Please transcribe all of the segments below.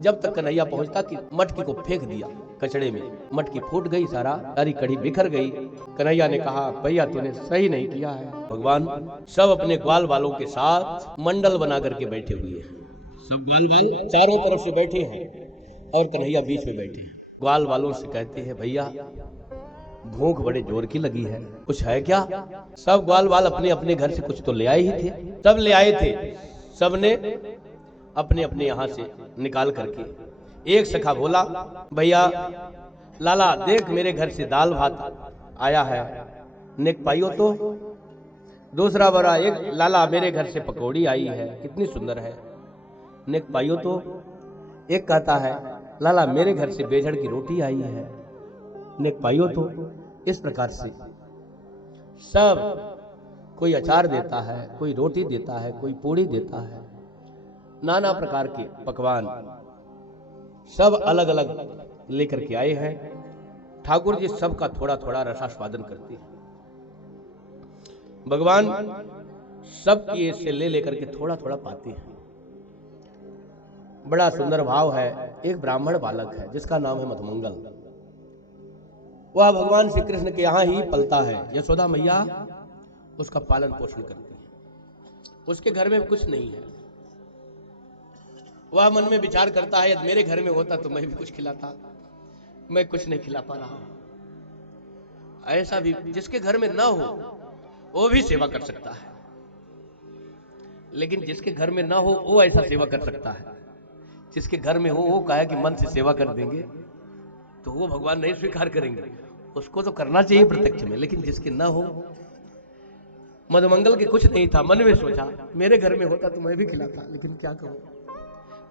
जब तक कन्हैया पहुंचता कि मटकी को फेंक दिया कचड़े में। मटकी फूट गई, सारी कड़ी बिखर गई। कन्हैया ने कहा, भैया तूने सही नहीं किया है। भगवान सब अपने ग्वाल वालों के साथ मंडल बना करके बैठे हुए हैं। सब ग्वाल वाल चारों तरफ से बैठे हैं और कन्हैया बीच में बैठे हैं। ग्वाल वालों से कहते हैं, भैया भूख बड़े जोर की लगी है, कुछ है क्या? सब ग्वाल वाल अपने अपने घर से कुछ तो ले आए ही थे। सब ले आए थे, सबने अपने अपने यहां से निकाल करके। एक सखा बोला, भैया लाला देख मेरे घर से दाल भात आया है, नेक पाइयो तो। दूसरा बोला, एक लाला मेरे घर से पकौड़ी आई है, कितनी सुंदर है, नेक पाइयो तो। एक कहता है, लाला मेरे घर से बेजड़ की रोटी आई है, नेक पाइयो तो। इस प्रकार से सब कोई अचार देता है, कोई रोटी देता है, कोई पूड़ी देता है, नाना प्रकार के पकवान सब अलग अलग लेकर के आए हैं। ठाकुर जी सबका थोड़ा थोड़ा रसास्वादन करते हैं। भगवान सबकी से ले लेकर के थोड़ा थोड़ा पाते हैं। बड़ा सुंदर भाव है। एक ब्राह्मण बालक है जिसका नाम है मधुमंगल। वह भगवान श्री कृष्ण के यहाँ ही पलता है। यशोदा मैया उसका पालन पोषण करती है। उसके घर में कुछ नहीं है। वह मन में विचार करता है, यदि मेरे घर में होता तो मैं भी कुछ खिलाता, मैं कुछ नहीं खिला पा रहा। ऐसा भी जिसके घर में ना हो वो भी सेवा कर सकता है, लेकिन जिसके घर में ना हो वो ऐसा सेवा कर सकता है। जिसके घर में हो वो कहे कि मन से सेवा कर देंगे तो वो भगवान नहीं स्वीकार करेंगे। उसको तो करना चाहिए प्रत्यक्ष में, लेकिन जिसके ना हो। मधुमंगल के कुछ नहीं था, मन में सोचा मेरे घर में होता तो मैं भी खिलाता, लेकिन क्या करूं।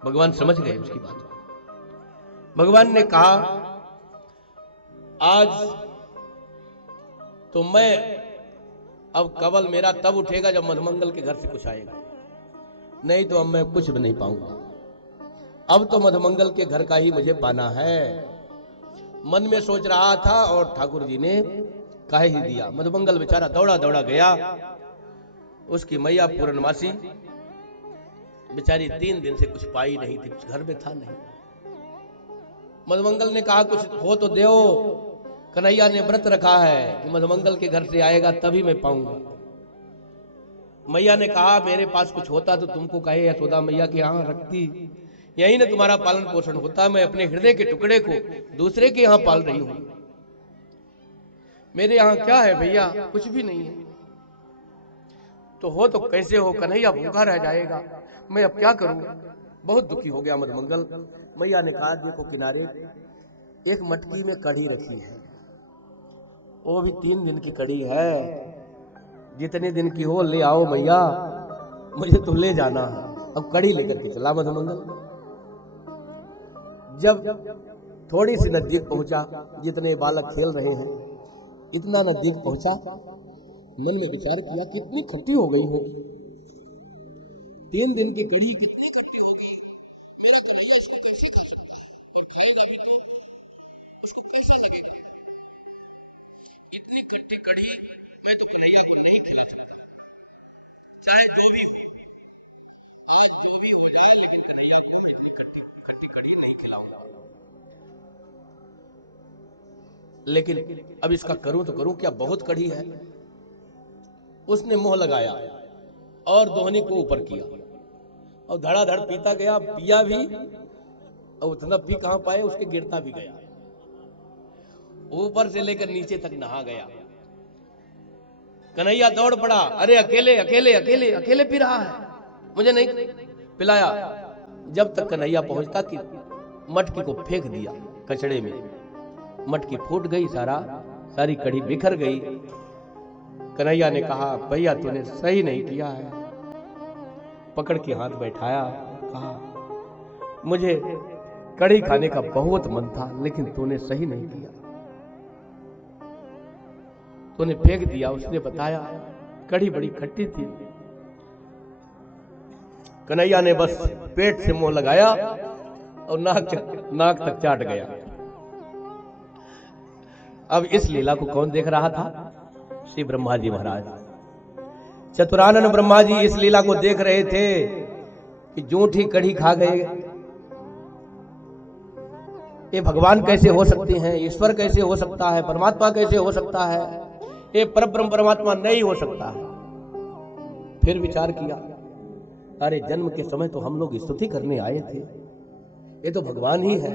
भगवान समझ गए उसकी बात। भगवान ने कहा, आज तो मैं अब कवल मेरा तब उठेगा जब मधुमंगल के घर से कुछ आएगा, नहीं तो अब मैं कुछ भी नहीं पाऊंगा। अब तो मधुमंगल के घर का ही मुझे पाना है। मन में सोच रहा था और ठाकुर जी ने कह ही दिया। मधुमंगल बेचारा दौड़ा दौड़ा गया। उसकी मैया पूर्णमासी बेचारी 3 दिन से कुछ पाई नहीं थी, कुछ घर में था नहीं। मधुमंगल ने कहा, कुछ हो तो दो। कन्हैया ने व्रत रखा है कि मधुमंगल के घर से आएगा तभी मैं पाऊंगा। मैया ने कहा, मेरे पास कुछ होता तो तुमको कहे यशोदा मैया के यहाँ रखती, यही ना तुम्हारा पालन पोषण होता। मैं अपने हृदय के टुकड़े को दूसरे के यहाँ पाल रही हूं। मेरे यहाँ क्या है भैया, कुछ भी नहीं है। तो हो तो कैसे हो, कन्हैया भूखा रह जाएगा, मैं अब क्या करूं। बहुत दुखी हो गया मधुमंगल। मैया ने कहा, देखो किनारे एक मटकी में कढ़ी रखी है, वो भी 3 दिन की कढ़ी है, जितने दिन की हो ले आओ मैया, मुझे तो ले जाना है। अब कढ़ी लेकर के चला मधुमंगल। जब थोड़ी सी नजदीक पहुंचा, जितने बालक खेल रहे हैं, इतना नजदीक पहुंचा, मन में विचार किया कितनी खट्टी हो गई हो। 3 दिन की कढ़ी कितनी खट्टी हो गई, मेरा कन्हैया इसमें कैसे खा सकता है, और खाएगा भी तो उसको कैसा लगेगा। इतनी खट्टी कढ़ी मैं तो कन्हैया को नहीं खिला सकता, चाहे जो भी हो, आज जो भी हो जाए, लेकिन कन्हैया को इतनी खट्टी कढ़ी नहीं खिलाऊंगा। लेकिन अब इसका करूं तो करूं क्या, बहुत कढ़ी है। उसने मुंह लगाया और दोहनी को ऊपर किया और धड़ाधड़ पीता गया। पिया भी और उतना पी कहां पाए, उसके गिरता भी गया, ऊपर से लेकर नीचे तक नहा गया। कन्हैया दौड़ पड़ा, अरे अकेले अकेले अकेले अकेले पी रहा है, मुझे नहीं पिलाया। जब तक कन्हैया पहुंचता कि मटकी को फेंक दिया कचड़े में। मटकी फूट गई, सारी कढ़ी बिखर गई। कन्हैया ने कहा, भैया तूने सही नहीं किया है। पकड़ के हाथ बैठाया, कहा, मुझे कढ़ी खाने का बहुत मन था, लेकिन तूने सही नहीं किया, तूने फेंक दिया। उसने बताया कढ़ी बड़ी खट्टी थी। कन्हैया ने बस पेट से मुंह लगाया और नाक तक चाट गया। अब इस लीला को कौन देख रहा था? श्री ब्रह्मा जी महाराज। चतुरानन ब्रह्मा जी इस लीला को देख रहे थे कि जूठी कढ़ी खा गए ये भगवान कैसे हो सकते हैं, ईश्वर कैसे हो सकता है, परमात्मा कैसे हो सकता है, ये परब्रह्म परमात्मा नहीं हो सकता है। फिर विचार किया, अरे जन्म के समय तो हम लोग स्तुति करने आए थे, ये तो भगवान ही है।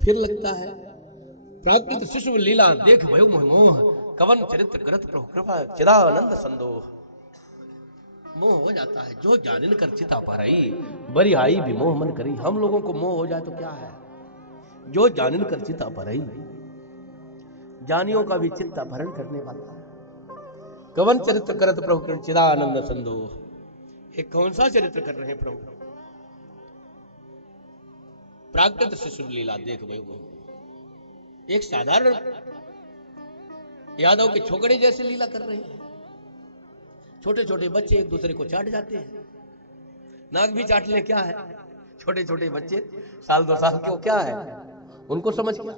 फिर लगता है प्राकृत शिशु लीला देख भयो मोह, कवन चरित्र करत प्रभु कृपा चिदानंद संदोह। मोह हो जाता है, जो जानिन कर चिता पारई, बरी आई भी मोह मन करी। हम लोगों को मोह हो जाए तो क्या है, जो जानिन कर चिता पारई, जानियों का भी चित्त अपहरण करने वाला है। कवन चरित्र करत प्रभु चिदानंद संदोह, ये कौन सा चरित्र कर रहे हैं प्रभु? प्राकृत शिशु लीला देख भयो, एक साधारण यादव के छोकरे जैसे लीला कर रहे हैं। छोटे छोटे बच्चे एक दूसरे को चाट जाते हैं, नाक भी चाट ले, क्या है, छोटे छोटे बच्चे 1-2 साल के, क्या है उनको समझ क्या।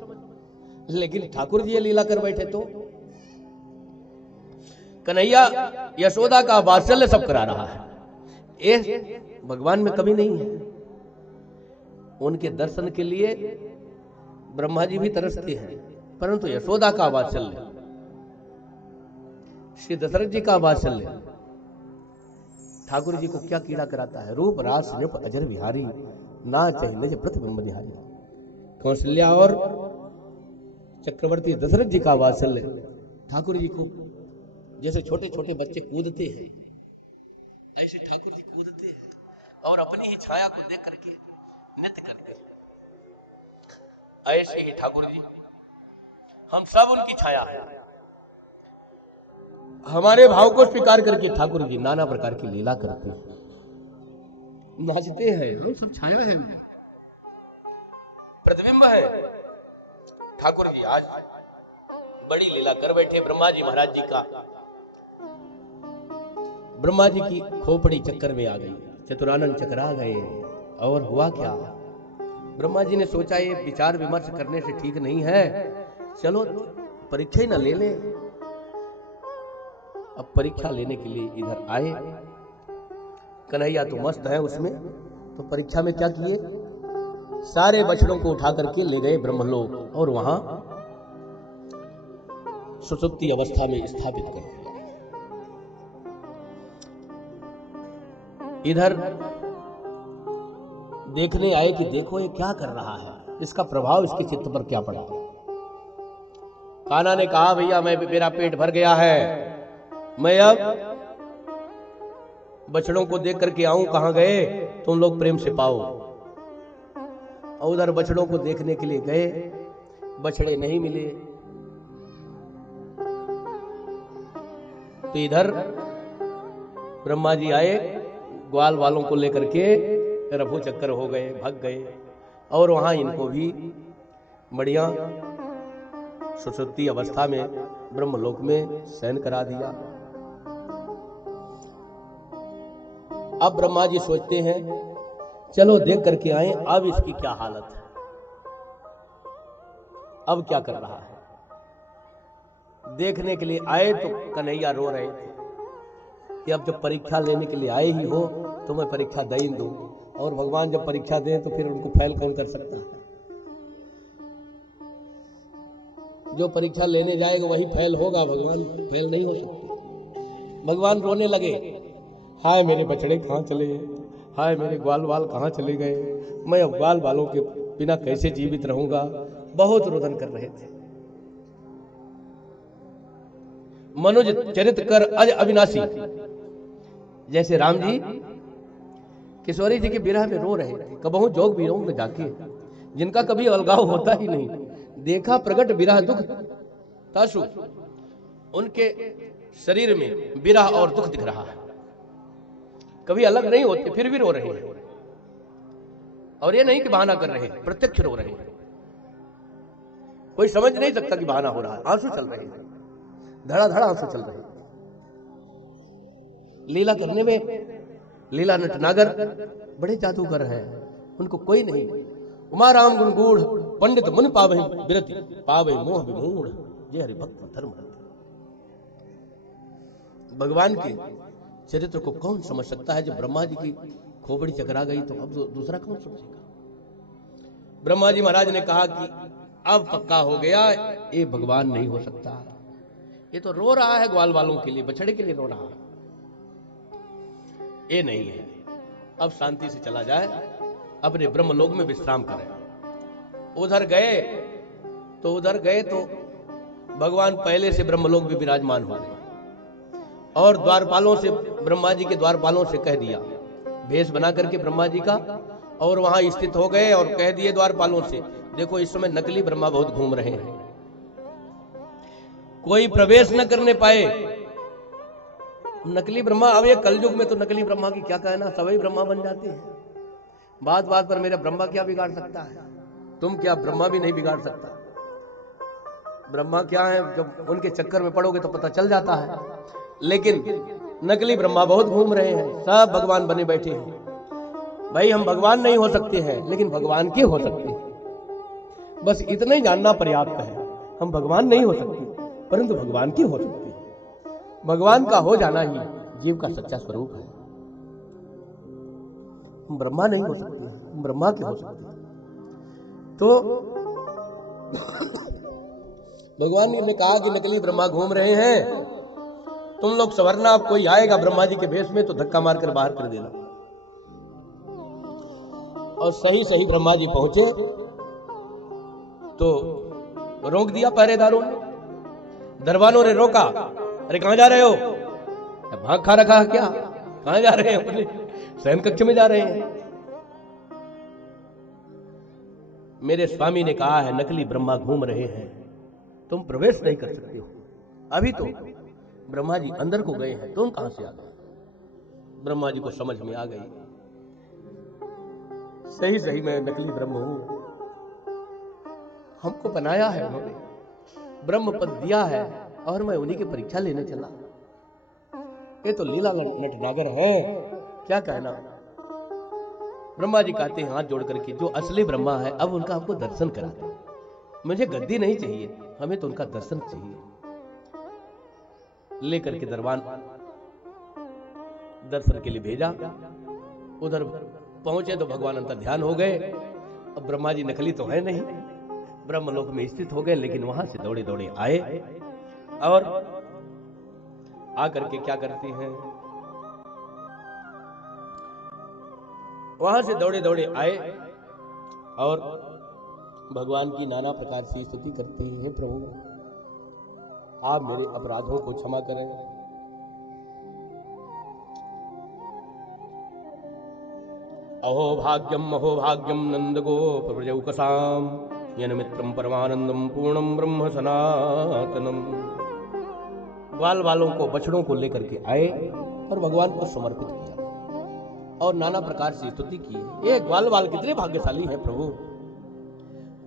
लेकिन ठाकुर जी ये लीला कर बैठे तो कन्हैया यशोदा का वात्सल्य सब करा रहा है। ये भगवान में कमी नहीं है। उनके दर्शन के लिए ब्रह्मा जी भी तरसते हैं, परंतु यशोदा का वात्सल्य, श्री दशरथ जी का वात्सल्य ठाकुर जी को क्या कीड़ा कराता है। रूप रास नृप अजर विहारी, ना चाहे निज प्रतिबिंब निहारी। कौशल्या और चक्रवर्ती दशरथ जी का वात्सल्य ठाकुर जी को, जैसे छोटे छोटे बच्चे कूदते हैं ऐसे ठाकुर जी कूदते हैं और अपनी ही छाया को देख करके नृत्य करते हैं। ऐसे ही ठाकुर जी, हम सब उनकी छाया है। हमारे भाव को स्वीकार करके ठाकुर जी नाना प्रकार की लीला करते हैं, नाचते हैं। हम सब छाया है, प्रतिबिंब है। ठाकुर जी आज बड़ी लीला कर बैठे। ब्रह्मा जी महाराज जी का, ब्रह्मा जी की खोपड़ी चक्कर में आ गई, चतुरानन चकरा गए। और हुआ क्या, ब्रह्मा जी ने सोचा ये विचार विमर्श करने से ठीक नहीं है, चलो परीक्षा ही ना ले ले। अब परीक्षा लेने के लिए इधर आए। कन्हैया तो मस्त है उसमें, तो परीक्षा में क्या किए, सारे बछड़ों को उठा करके ले गए ब्रह्मलोक और वहां सुसुप्ति अवस्था में स्थापित कर दिया। इधर देखने आए कि देखो ये क्या कर रहा है, इसका प्रभाव इसके चित्त पर क्या पड़ा। कान्हा ने कहा, भैया मेरा पेट भर गया है, मैं अब बछड़ों को देख करके आऊं, कहां गए, तुम लोग प्रेम से पाओ। और उधर बछड़ों को देखने के लिए गए, बछड़े नहीं मिले। तो इधर ब्रह्मा जी आए, ग्वाल वालों को लेकर के रफू चक्कर हो गए, भाग गए। और वहां इनको भी बढ़िया सुसुप्ति अवस्था में ब्रह्मलोक में शयन करा दिया। अब ब्रह्मा जी सोचते हैं चलो देख करके आए, अब इसकी क्या हालत है, अब क्या कर रहा है। देखने के लिए आए तो कन्हैया रो रहे थे कि अब जब परीक्षा लेने के लिए आए ही हो तो मैं परीक्षा दे ही दूं, और भगवान जब परीक्षा दें तो फिर उनको फेल कौन कर सकता है। जो परीक्षा लेने जाएगा वही फेल होगा, भगवान फेल नहीं हो सकते। भगवान रोने लगे, हाय मेरे बछड़े कहाँ चले, हाय मेरे ग्वाल वाल कहाँ चले गए, मैं अब ग्वाल वालों के बिना कैसे जीवित रहूंगा। बहुत रोदन कर रहे थे। मनुज चरित कर अज अविनाशी, जैसे राम जी किशोरी जी के विरह में रो रहे थे। कबहू जोग वियोग में जाके, जिनका कभी अलगाव होता ही नहीं, देखा प्रगट विरह दुख तासु, उनके शरीर में विरह और दुख दिख रहा है, कभी अलग नहीं होते फिर भी रो रहे हैं। और ये नहीं कि बहाना कर रहे हैं, प्रत्यक्ष रो रहे हैं। कोई समझ नहीं सकता कि बहाना हो रहा है, आंसू चल रहे हैं, धड़ाधड़ आंसू चल रहे हैं। लीला करने में लीला नटनागर बड़े जादूगर हैं, उनको कोई नहीं। उमा राम गुणगूढ़ पंडित मुन पावहि बिरति, पावहि मोह विमूढ़, ये हरि भक्त धर्म। भगवान के चरित्र को कौन समझ सकता है। जब ब्रह्मा जी की खोपड़ी चकरा गई तो अब दूसरा कौन समझेगा। ब्रह्मा जी महाराज ने कहा कि अब पक्का हो गया, ये भगवान नहीं हो सकता। ये तो रो रहा है ग्वाल वालों के लिए, बछड़े के लिए रो रहा है, ये नहीं है। अब शांति से चला जाए, अपने ब्रह्मलोक में विश्राम करे। उधर गए तो भगवान पहले से ब्रह्मलोक में विराजमान हो गए और द्वारपालों से, ब्रह्मा जी के द्वारपालों से कह दिया, भेष बना करके ब्रह्मा जी का, और वहां स्थित हो गए और कह दिए द्वारपालों से, देखो इस समय नकली ब्रह्मा बहुत घूम रहे हैं, कोई प्रवेश न करने पाए। नकली ब्रह्मा, अब ये कलयुग में तो नकली ब्रह्मा की क्या कहना, सभी ब्रह्मा बन जाते हैं। बात बात पर मेरा ब्रह्मा क्या बिगाड़ सकता है, तुम क्या, ब्रह्मा भी नहीं बिगाड़ सकता। ब्रह्मा क्या है, जब उनके चक्कर में पड़ोगे तो पता चल जाता है। लेकिन नकली ब्रह्मा बहुत घूम रहे हैं, सब भगवान बने बैठे हैं। भाई हम भगवान नहीं हो सकते हैं, लेकिन भगवान के हो सकते हैं, बस इतना ही जानना पर्याप्त है। हम भगवान नहीं हो सकते, परंतु भगवान के हो सकते हैं। भगवान का हो जाना ही जीव का सच्चा स्वरूप है। हम ब्रह्मा नहीं हो सकते, हम ब्रह्मा के हो सकते हैं। तो भगवान ने कहा कि नकली ब्रह्मा घूम रहे हैं, तुम लोग सवरना, अब कोई आएगा ब्रह्मा जी के भेष में तो धक्का मारकर बाहर कर देना। और सही सही ब्रह्मा जी पहुंचे तो रोक दिया पहरेदारों ने, दरबारों ने रोका, अरे कहां जा रहे हो, भाग खा रखा है क्या, कहां जा रहे हैं, अपने शयन कक्ष में जा रहे हैं। मेरे स्वामी ने कहा है नकली ब्रह्मा घूम रहे हैं, तुम प्रवेश नहीं कर सकते हो। अभी तो ब्रह्मा जी अंदर को गए हैं, तुम कहां से आ गए। ब्रह्मा जी को समझ में आ गई, सही सही मैं नकली ब्रह्म हूं, हमको बनाया है उन्होंने, ब्रह्म पद दिया है और मैं उन्हीं की परीक्षा लेने चला। ये तो लीला नटनागर है, क्या कहना। ब्रह्मा जी कहते हैं हाथ जोड़ करके, जो असली ब्रह्मा है अब उनका हमको दर्शन करा दे। मुझे गद्दी नहीं चाहिए, हमें तो उनका दर्शन चाहिए। लेकर के दरबान दर्शन के लिए भेजा। उधर पहुंचे तो भगवान अंतर ध्यान हो गए। अब ब्रह्मा जी नकली तो है नहीं, ब्रह्मलोक में स्थित हो गए, लेकिन वहां से दौड़े दौड़े आए और आकर के क्या करते हैं, वहां से दौड़े दौड़े आए और भगवान की नाना प्रकार से स्तुति करते हैं, प्रभु आप मेरे अपराधों को क्षमा करें। अहो भाग्यम नंद गोप प्रजौकसाम यनमित्रम परमानंदम पूर्णम ब्रह्म सनातनम। ग्वाल वालों को, बछड़ों को लेकर के आए और भगवान को समर्पित किया और नाना प्रकार से स्तुति की। ये ग्वाल वाल कितने भाग्यशाली हैं प्रभु,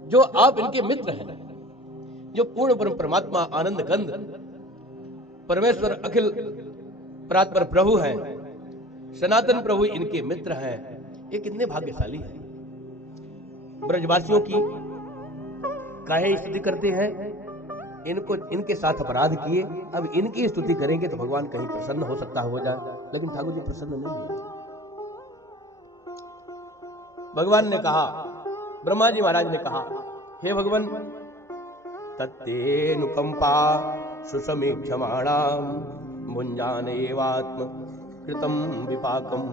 जो आप इनके मित्र हैं, जो पूर्ण ब्रह्म परमात्मा आनंद कंद परमेश्वर अखिल परात्पर प्रभु हैं, सनातन प्रभु इनके मित्र हैं। ये कितने भाग्यशाली हैं। ब्रजवासियों की काहे स्तुति करते हैं, इनको, इनके साथ अपराध किए, अब इनकी स्तुति करेंगे तो भगवान कहीं प्रसन्न हो सकता हो जाए, लेकिन ठाकुर जी प्रसन्न नहीं हुए। भगवान ने कहा, ब्रह्मा जी महाराज ने कहा, हे भगवान तत्तेनुकंपा सुसमीक्षमाणाम भुंजानेवात्म कृतम विपाकम।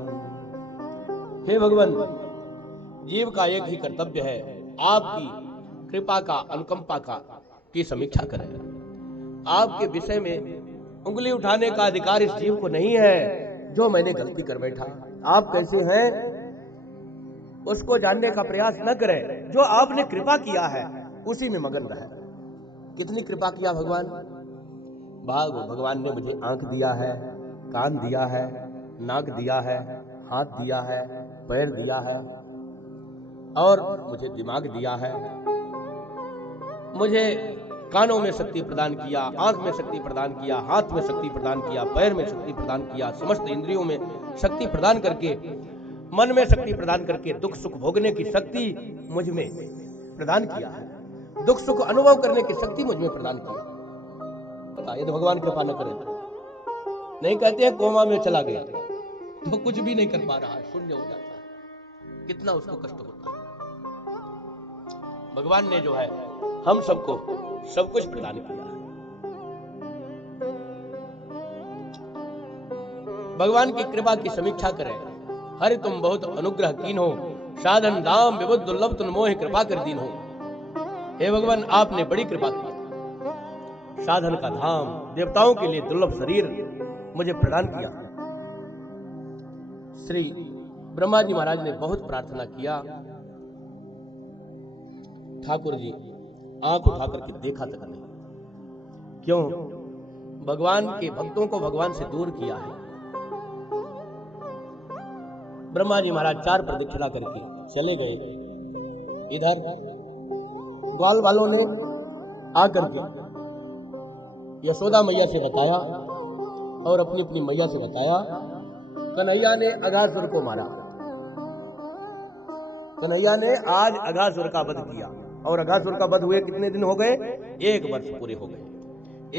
हे भगवान, जीव का एक ही कर्तव्य है, आपकी कृपा का, अनुकंपा का की समीक्षा करें। आपके विषय में उंगली उठाने का अधिकार इस जीव को नहीं है। जो मैंने गलती कर बैठा, आप कैसे हैं उसको जानने का प्रयास न करें। जो आपने कृपा किया है उसी में मगन रहे। कितनी कृपा किया भगवान। भगवान ने मुझे आंख दिया है, कान दिया है, नाक दिया है, हाथ दिया है, पैर दिया है और मुझे दिमाग दिया है। मुझे कानों में शक्ति प्रदान किया, आंख में शक्ति प्रदान किया, हाथ में शक्ति प्रदान किया, पैर में शक्ति प्रदान किया, समस्त इंद्रियों में शक्ति प्रदान करके, मन में शक्ति प्रदान करके दुख सुख भोगने की शक्ति मुझ में प्रदान किया है। दुख सुख अनुभव करने की शक्ति मुझ में प्रदान किया। बताइए तो भगवान कृपा न करे तो। नहीं कहते हैं कोमा में चला गया तो कुछ भी नहीं कर पा रहा है, शून्य हो जाता है, कितना उसको कष्ट होता है। भगवान ने जो है हम सबको सब कुछ प्रदान किया है। भगवान की कृपा की समीक्षा करें। हरि तुम बहुत अनुग्रह कीन हो, साधन दाम विबुद्ध दुर्लभ तुम मोह कृपा कर दीन हो। हे भगवान, आपने बड़ी कृपा की, साधन का धाम, देवताओं के लिए दुर्लभ शरीर मुझे प्रदान किया। श्री ब्रह्मा जी महाराज ने बहुत प्रार्थना किया। ठाकुर जी आंख उठा करके देखा तक नहीं। क्यों? भगवान के भक्तों को भगवान से दूर किया है। ब्रह्मा जी महाराज 4 प्रदक्षिणा करके चले गए। इधर ग्वाल वालों ने आकर के यशोदा मैया से बताया और अपनी अपनी मैया से बताया। कन्हैया ने अघासुर को मारा। कन्हैया ने आज अघासुर का वध किया और अघासुर का वध हुए कितने दिन हो गए? 1 वर्ष पूरे हो गए।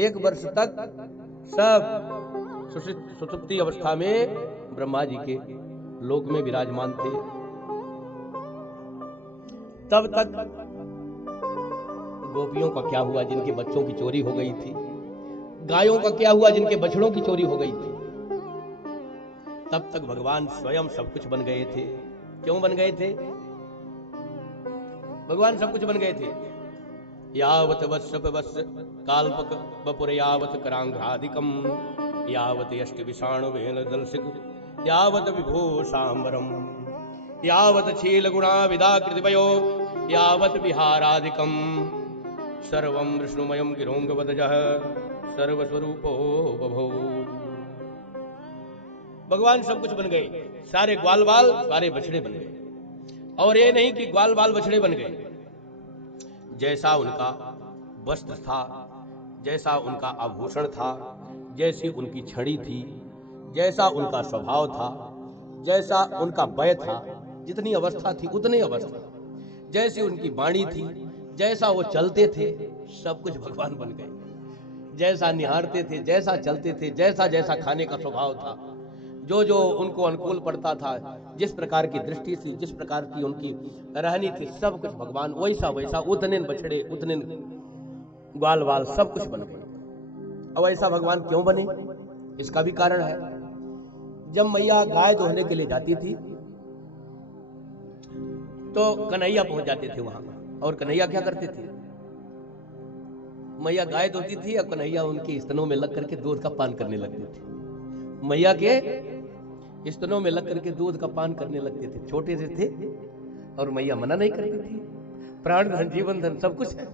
1 वर्ष तक सब सुषुप्ति अवस्था में ब्रह्मा जी के लोक में विराजमान थे। तब तक गोपियों का क्या हुआ जिनके बच्चों की चोरी हो गई थी? गायों का क्या हुआ जिनके बछड़ों की चोरी हो गई थी? तब तक भगवान स्वयं सब कुछ बन गए थे। क्यों बन गए थे? भगवान सब कुछ बन गए थे। यावत वत्स काल्पक बपुर यावत करांघ्रादिकम यावत यष्टि विषाणु वेन दलसिक यावत विभो सांबरम यावत छील गुणा विदाकृतिवयो यावत विहारादिकम सर्वं विष्णुमयं गिरोंगवदजः सर्वस्वरूपो बभौ। भगवान सब कुछ बन गए। सारे ग्वाल बाल, सारे बछड़े बन गए। और ये नहीं कि ग्वाल बाल बछड़े बन गए। जैसा उनका वस्त्र था, जैसा उनका आभूषण था, जैसी उनकी छड़ी थी, जैसा उनका स्वभाव था, जैसा उनका वय था, जितनी अवस्था थी उतनी अवस्था, जैसी उनकी वाणी थी, जैसा वो चलते थे, सब कुछ भगवान बन गए। जैसा निहारते थे, जैसा चलते थे, जैसा जैसा खाने का स्वभाव था, जो जो उनको अनुकूल पड़ता था, जिस प्रकार की दृष्टि थी, जिस प्रकार की उनकी रहनी थी, सब कुछ भगवान वैसा वैसा, उतने बछड़े, उतने ग्वाल बाल, सब कुछ बन गए। अब ऐसा भगवान क्यों बने? इसका भी कारण है। जब मैया गाय दोहने के लिए जाती थी तो कन्हैया पहुंच जाते थे वहां। और कन्हैया क्या करते थे? मैया गाय धोती थी और कन्हैया उनके स्तनों में लग करके दूध का पान करने लगते थे। मैया के स्तनों में लग करके दूध का पान करने लगते थे। छोटे से थे और मैया मना नहीं करती थी। प्राण धन, जीवन धन सब कुछ है।